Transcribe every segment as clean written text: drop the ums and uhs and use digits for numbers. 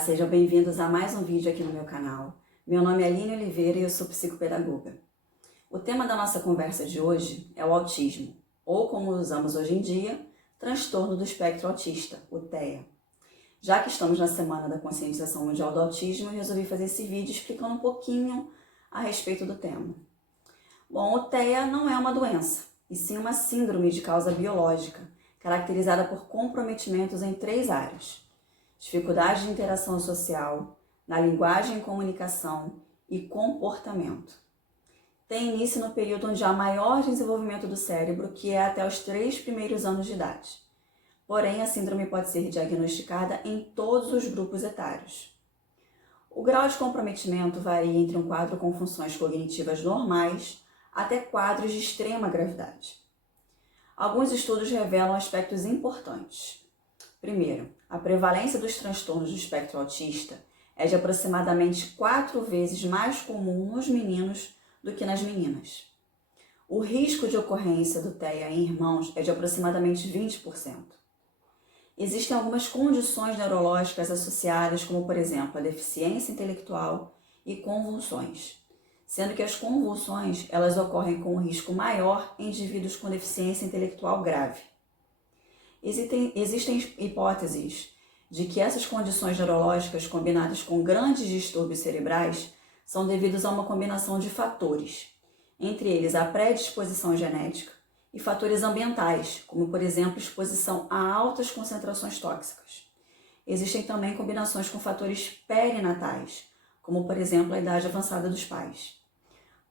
sejam bem-vindos a mais um vídeo aqui no meu canal. Meu nome é Aline Oliveira e eu sou psicopedagoga. O tema da nossa conversa de hoje é o autismo, ou como usamos hoje em dia, transtorno do espectro autista, o TEA. Já que estamos na Semana da Conscientização Mundial do Autismo, eu resolvi fazer esse vídeo explicando um pouquinho a respeito do tema. Bom, o TEA não é uma doença, e sim uma síndrome de causa biológica, caracterizada por comprometimentos em 3 áreas: dificuldade de interação social, na linguagem e comunicação e comportamento. Tem início no período onde há maior desenvolvimento do cérebro, que é até os 3 primeiros anos de idade. Porém, a síndrome pode ser diagnosticada em todos os grupos etários. O grau de comprometimento varia entre um quadro com funções cognitivas normais até quadros de extrema gravidade. Alguns estudos revelam aspectos importantes. Primeiro, a prevalência dos transtornos do espectro autista é de aproximadamente 4 vezes mais comum nos meninos do que nas meninas. O risco de ocorrência do TEA em irmãos é de aproximadamente 20%. Existem algumas condições neurológicas associadas, como por exemplo a deficiência intelectual e convulsões, sendo que as convulsões elas ocorrem com um risco maior em indivíduos com deficiência intelectual grave. Existem hipóteses de que essas condições neurológicas combinadas com grandes distúrbios cerebrais são devidos a uma combinação de fatores, entre eles a predisposição genética e fatores ambientais, como por exemplo exposição a altas concentrações tóxicas. Existem também combinações com fatores perinatais, como por exemplo a idade avançada dos pais.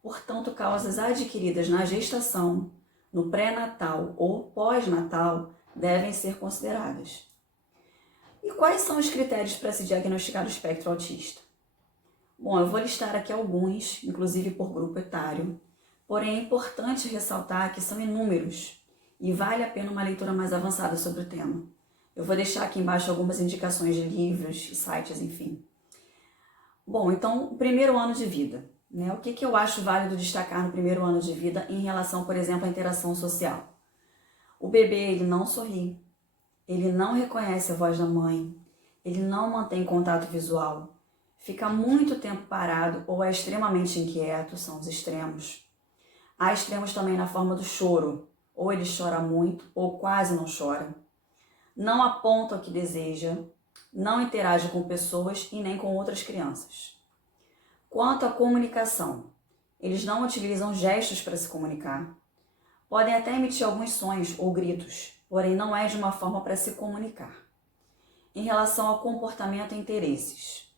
Portanto, causas adquiridas na gestação, no pré-natal ou pós-natal devem ser consideradas. E quais são os critérios para se diagnosticar o espectro autista? Bom, eu vou listar aqui alguns, inclusive por grupo etário, porém é importante ressaltar que são inúmeros e vale a pena uma leitura mais avançada sobre o tema. Eu vou deixar aqui embaixo algumas indicações de livros e sites, enfim. Bom, então, o primeiro ano de vida. O que eu acho válido destacar no primeiro ano de vida em relação, por exemplo, à interação social? O bebê, ele não sorri, ele não reconhece a voz da mãe, ele não mantém contato visual, fica muito tempo parado ou é extremamente inquieto, são os extremos. Há extremos também na forma do choro, ou ele chora muito ou quase não chora. Não aponta o que deseja, não interage com pessoas e nem com outras crianças. Quanto à comunicação, eles não utilizam gestos para se comunicar. Podem até emitir alguns sons ou gritos, porém não é de uma forma para se comunicar. Em relação ao comportamento e interesses,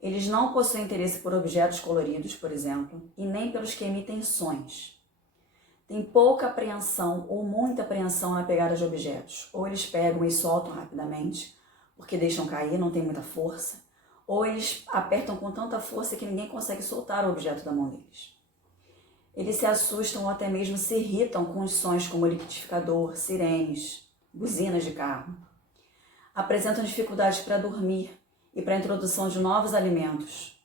eles não possuem interesse por objetos coloridos, por exemplo, e nem pelos que emitem sons. Tem pouca apreensão ou muita apreensão na pegada de objetos. Ou eles pegam e soltam rapidamente, porque deixam cair, não tem muita força, ou eles apertam com tanta força que ninguém consegue soltar o objeto da mão deles. Eles se assustam ou até mesmo se irritam com os sons como liquidificador, sirenes, buzinas de carro. Apresentam dificuldades para dormir e para a introdução de novos alimentos.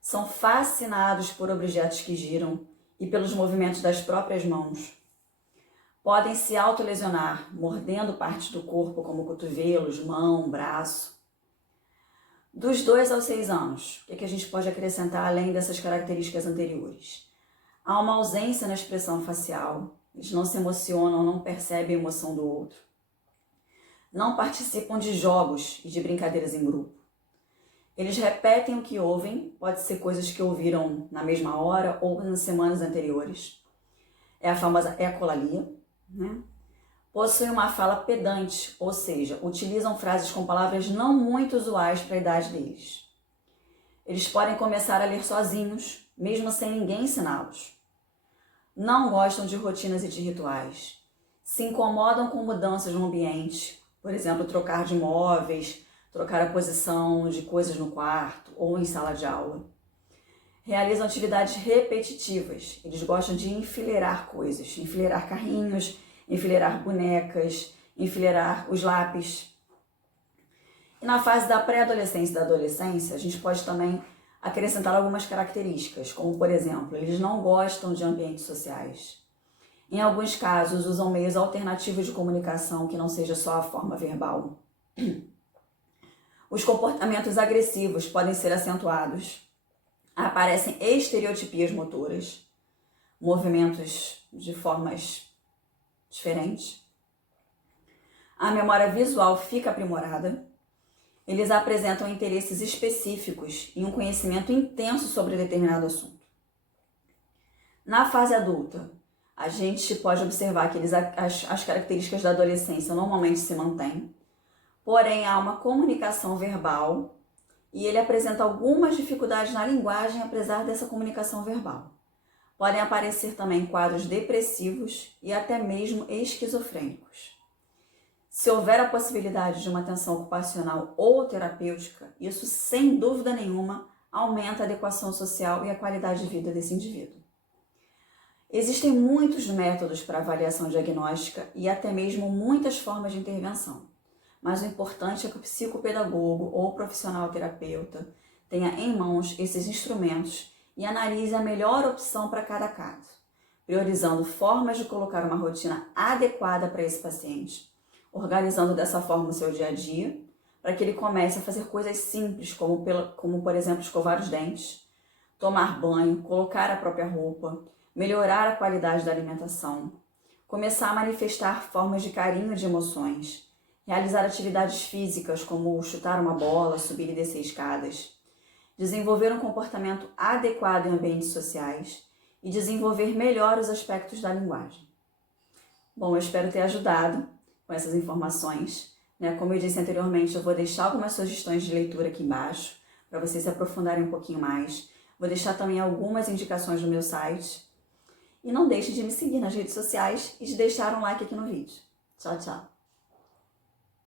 São fascinados por objetos que giram e pelos movimentos das próprias mãos. Podem se autolesionar, mordendo partes do corpo como cotovelos, mão, braço. Dos 2 aos 6 anos, o que a gente pode acrescentar além dessas características anteriores? Há uma ausência na expressão facial, eles não se emocionam, não percebem a emoção do outro. Não participam de jogos e de brincadeiras em grupo. Eles repetem o que ouvem, pode ser coisas que ouviram na mesma hora ou nas semanas anteriores. É a famosa ecolalia. Possuem uma fala pedante, ou seja, utilizam frases com palavras não muito usuais para a idade deles. Eles podem começar a ler sozinhos, mesmo sem ninguém ensiná-los. Não gostam de rotinas e de rituais. Se incomodam com mudanças no ambiente, por exemplo, trocar de móveis, trocar a posição de coisas no quarto ou em sala de aula. Realizam atividades repetitivas. Eles gostam de enfileirar coisas, enfileirar carrinhos, enfileirar bonecas, enfileirar os lápis. E na fase da pré-adolescência e da adolescência, a gente pode também acrescentar algumas características, como por exemplo, eles não gostam de ambientes sociais. Em alguns casos, usam meios alternativos de comunicação que não seja só a forma verbal. Os comportamentos agressivos podem ser acentuados. Aparecem estereotipias motoras, movimentos de formas diferentes. A memória visual fica aprimorada. Eles apresentam interesses específicos e um conhecimento intenso sobre determinado assunto. Na fase adulta, a gente pode observar que as características da adolescência normalmente se mantêm, porém há uma comunicação verbal e ele apresenta algumas dificuldades na linguagem apesar dessa comunicação verbal. Podem aparecer também quadros depressivos e até mesmo esquizofrênicos. Se houver a possibilidade de uma atenção ocupacional ou terapêutica, isso sem dúvida nenhuma aumenta a adequação social e a qualidade de vida desse indivíduo. Existem muitos métodos para avaliação diagnóstica e até mesmo muitas formas de intervenção, mas o importante é que o psicopedagogo ou o profissional terapeuta tenha em mãos esses instrumentos e analise a melhor opção para cada caso, priorizando formas de colocar uma rotina adequada para esse paciente, organizando dessa forma o seu dia a dia, para que ele comece a fazer coisas simples, como por exemplo, escovar os dentes, tomar banho, colocar a própria roupa, melhorar a qualidade da alimentação, começar a manifestar formas de carinho e de emoções, realizar atividades físicas como chutar uma bola, subir e descer escadas, desenvolver um comportamento adequado em ambientes sociais e desenvolver melhor os aspectos da linguagem. Bom, eu espero ter ajudado com essas informações. Como eu disse anteriormente, eu vou deixar algumas sugestões de leitura aqui embaixo para vocês se aprofundarem um pouquinho mais. Vou deixar também algumas indicações no meu site. E não deixe de me seguir nas redes sociais e de deixar um like aqui no vídeo. Tchau, tchau!